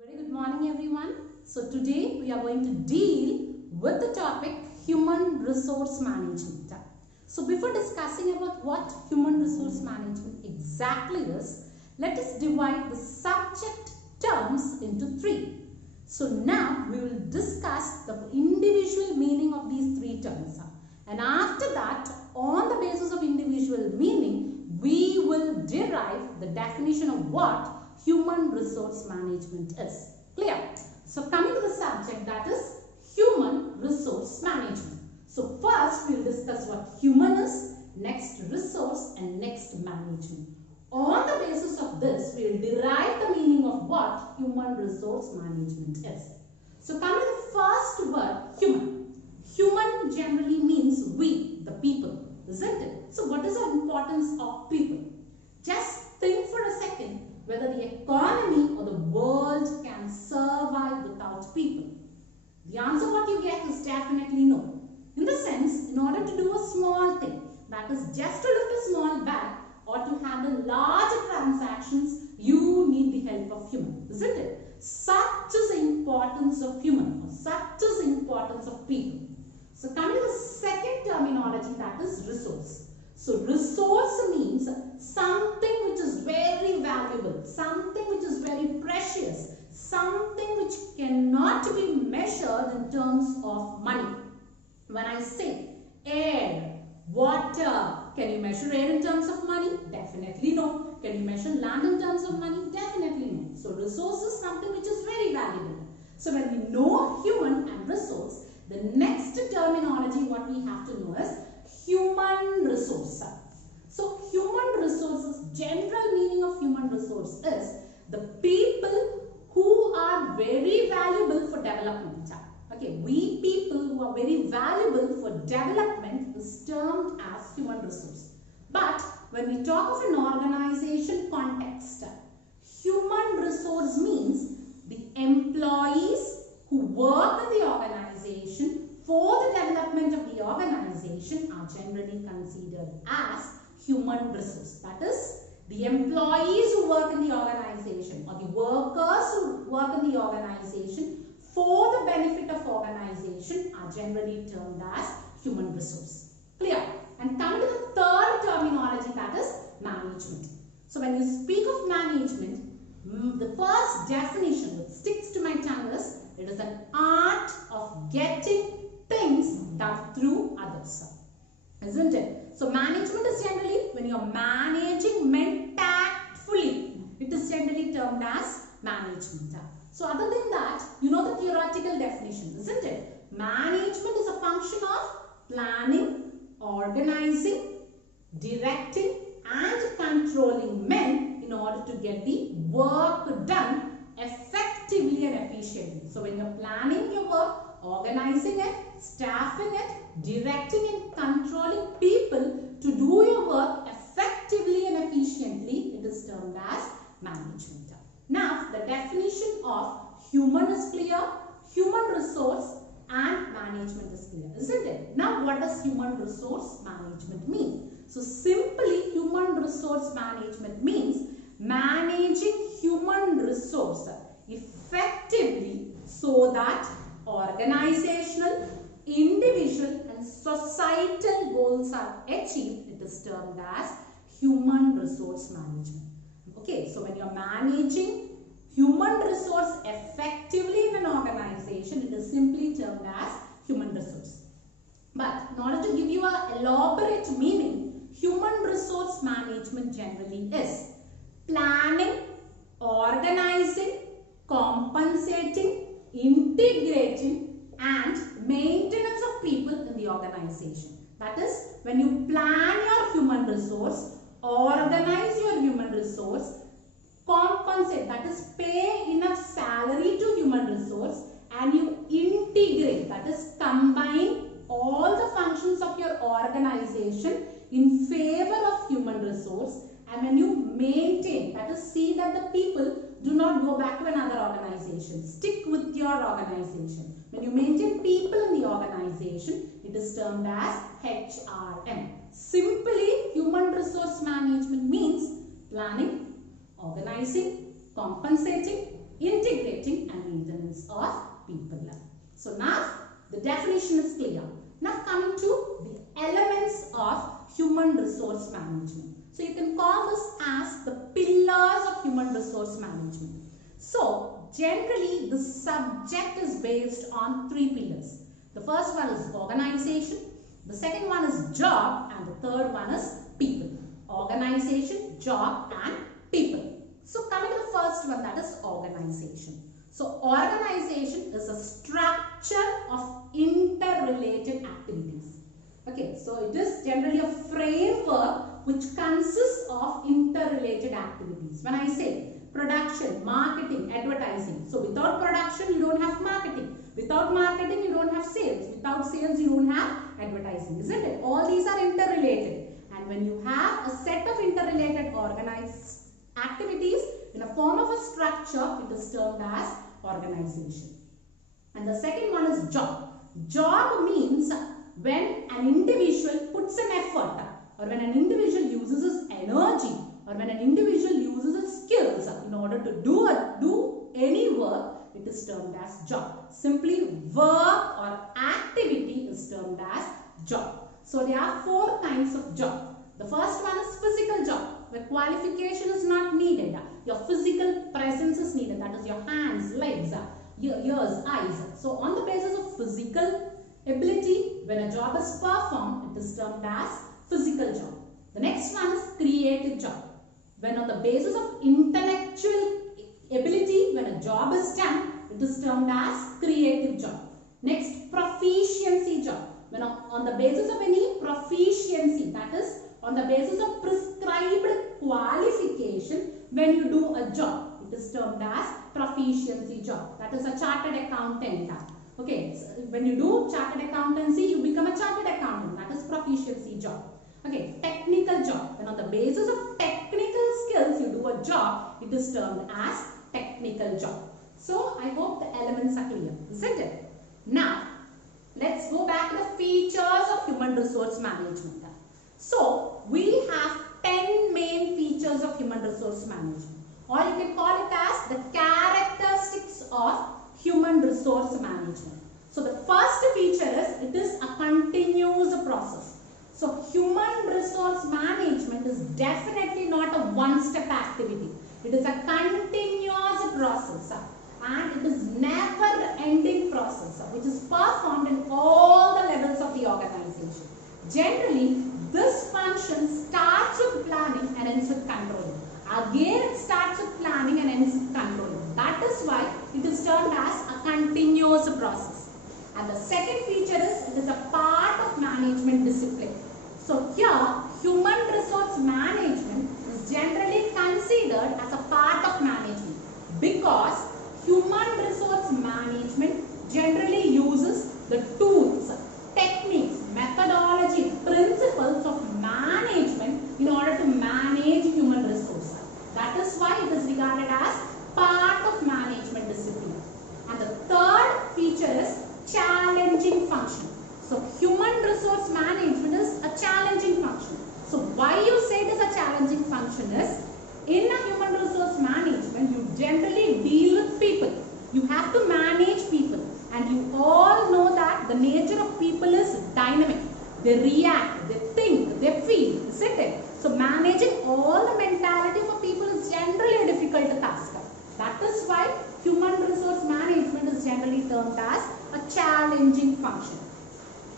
Very good morning everyone. So today we are going to deal with the topic human resource management. So before discussing about what human resource management exactly is, let us divide the subject terms into three. So now we will discuss the individual meaning of these three terms. And after that, on the basis of individual meaning, we will derive the definition of what human resource management is. Clear? So coming to the subject, that is human resource management. So first we will discuss what human is, next resource, and next management. On the basis of this, we will derive the meaning of what human resource management is. So coming to the first word, human. Human generally means we, the people, isn't it? So what is the importance of people? Just think for a second whether the economy or the world can survive without people. The answer what you get is definitely no. In the sense, in order to do a small thing, that is just to lift a small bag or to handle larger transactions, you need the help of human, isn't it? Such is the importance of human, or such is the importance of people. So coming to the second terminology, that is resource. So resource means something which is very valuable, something which is very precious, something which cannot be measured in terms of money. When I say air, water, can you measure air in terms of money? Definitely no. Can you measure land in terms of money? Definitely no. So resource is something which is very valuable. So when we know human and resource, the next terminology what we have to know is human resource. So human resources, general meaning of human resource is the people who are very valuable for development. Okay, we people who are very valuable for development is termed as human resource. But when we talk of an organization context, human resource means the employees who work in the organization for the development of the organization are generally considered as human resource. That is, the employees who work in the organization or the workers who work in the organization for the benefit of organization are generally termed as human resource. Clear? And coming to the third terminology, that is management. So when you speak of management, the first definition that sticks to my tongue is it is an art of getting things done through others. Isn't it? So management is generally when you are managing men tactfully. It is generally termed as management. So other than that, you know the theoretical definition, isn't it? Management is a function of planning, organizing, directing and controlling men in order to get the work done effectively and efficiently. So when you are planning your work, organizing it, staffing it, directing and controlling people to do your work effectively and efficiently, it is termed as management. Now, the definition of human is clear, human resource and management is clear, isn't it? Now, what does human resource management mean? So, simply human resource management means managing human resource effectively so that organizational, individual and societal goals are achieved. It is termed as human resource management. Okay, so when you are managing human resource effectively in an organization, it is simply termed as human resource. But in order to give you an elaborate meaning, human resource management generally is planning, organizing, compensating, integrating and maintenance of people in the organization. That is, when you plan your human resource, organize your human resource, compensate, that is pay enough salary to human resource and you integrate, that is combine all the functions of your organization in favor of human resource, and when you maintain, that is see that the people do not go back to another organization, stick with your organization. When you maintain people in the organization, it is termed as HRM. Simply, human resource management means planning, organizing, compensating, integrating educating and maintenance of people. So now the definition is clear. Now coming to the elements of human resource management. So you can call this as the pillars of human resource management. So generally the subject is based on three pillars. The first one is organization, the second one is job, and the third one is people. Organization, job and people. So coming to the first one, that is organization. So organization is a structure of interrelated activities. Okay, so it is generally a framework which consists of interrelated activities. When I say production, marketing, advertising. So without production, you don't have marketing. Without marketing, you don't have sales. Without sales, you don't have advertising, isn't it? All these are interrelated. And when you have a set of interrelated organized activities in a form of a structure, it is termed as organization. And the second one is job. Job means when an individual puts an effort, or when an individual uses his energy, or when an individual uses his skills in order to do any work, it is termed as job. Simply work or activity is termed as job. So there are four kinds of job. The first one is physical job, where qualification is not needed. Your physical presence is needed. That is your hands, legs, ears, eyes. So on the basis of physical ability, when a job is performed, it is termed as physical job. The next one is creative job. When on the basis of intellectual ability, when a job is done, it is termed as creative job. Next, proficiency job. When on the basis of any proficiency, that is on the basis of prescribed qualification, when you do a job, it is termed as proficiency job. That is a chartered accountant. Okay, so when you do chartered accountancy, you become a chartered accountant. That is proficiency job. Okay, technical job. When on the basis of technical skills you do a job, it is termed as technical job. So I hope the elements are clear, isn't it? Now, let's go back to the features of human resource management. So we have 10 main features of human resource management, or you can call it as the characteristics of human resource management. So the first feature is it is a continuous process. So human resource management is definitely not a one-step activity. It is a continuous process and it is never-ending process which is performed in all the levels of the organization. Generally, this function starts with planning and ends with controlling. Again, it starts with planning and ends with controlling. That is why it is termed as a continuous process. And the second feature is it is a part of management discipline. So here, human resource management is generally considered as a part of management because human resource management generally uses the tools, techniques, methodology, principles of management in order to manage human resources. That is why it is regarded as part of management discipline. And the third feature is challenging function. So human resource management is a challenging function. So why you say it is a challenging function is, in a human resource management, you generally deal with people. You have to manage people. And you all know that the nature of people is dynamic. They react, they think, they feel, isn't it? So managing all the mentality of people is generally a difficult task. That is why human resource management is generally termed as a challenging function.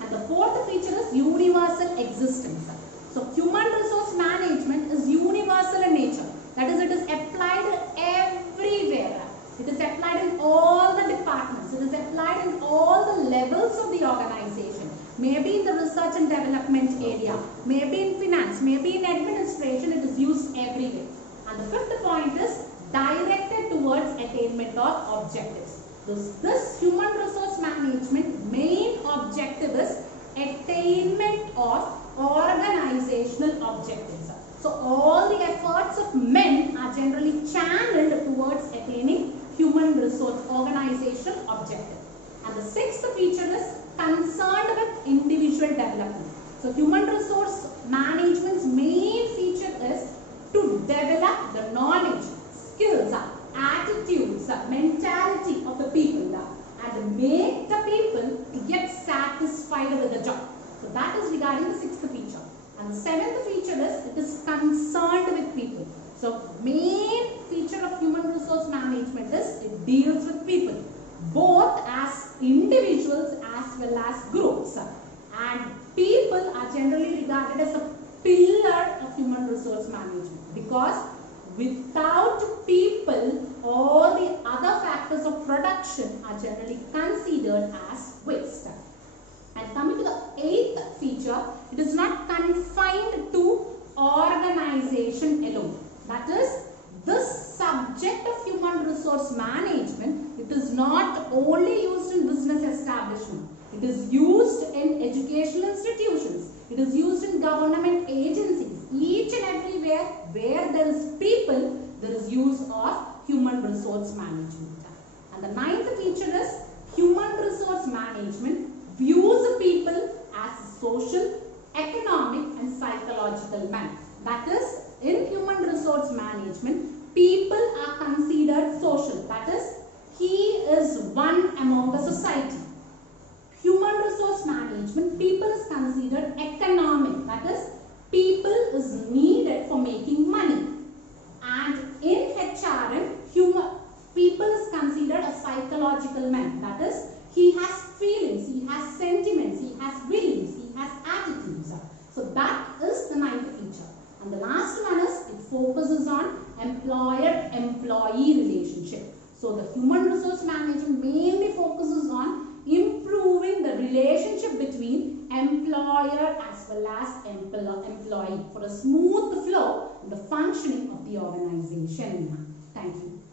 And the fourth feature is universal existence. So human resource management is universal in nature. That is, it is applied everywhere. It is applied in all the departments. It is applied in all the levels of the organization. Maybe in the research and development area, maybe in finance, maybe in administration, it is used everywhere. And the fifth point is directed towards attainment of objectives. This human resource management main objective is attainment of organizational objectives. So all the efforts of men are generally channeled towards attaining human resource organizational objective. And the sixth feature is concerned with individual development. So human resource management's main feature is to develop the knowledge, skills, attitudes, mentality the seventh feature is it is concerned with people. So main feature of human resource management is it deals with people, both as individuals as well as groups. And people are generally regarded as a pillar of human resource management, because without people, all the other factors of production are generally considered as waste. And coming to the eighth feature, it is not confined to organization alone. That is, this subject of human resource management, it is not only used in business establishment. It is used in educational institutions. It is used in government agencies. Each and everywhere where there is people, there is use of human resource management. And the ninth feature is human resource management views people as social, economic and psychological men. That is, in human resource management, people are considered social. That is, he is one among the society. Human resource management, people is considered economic. That is, people is needed for making money. And in HRM, people is considered a psychological man. That is, he has feelings, he has sentiments, he has beliefs, he has attitudes. So that is the ninth feature. And the last one is it focuses on employer-employee relationship. So the human resource management mainly focuses on improving the relationship between employer as well as employee for a smooth flow in the functioning of the organization. Thank you.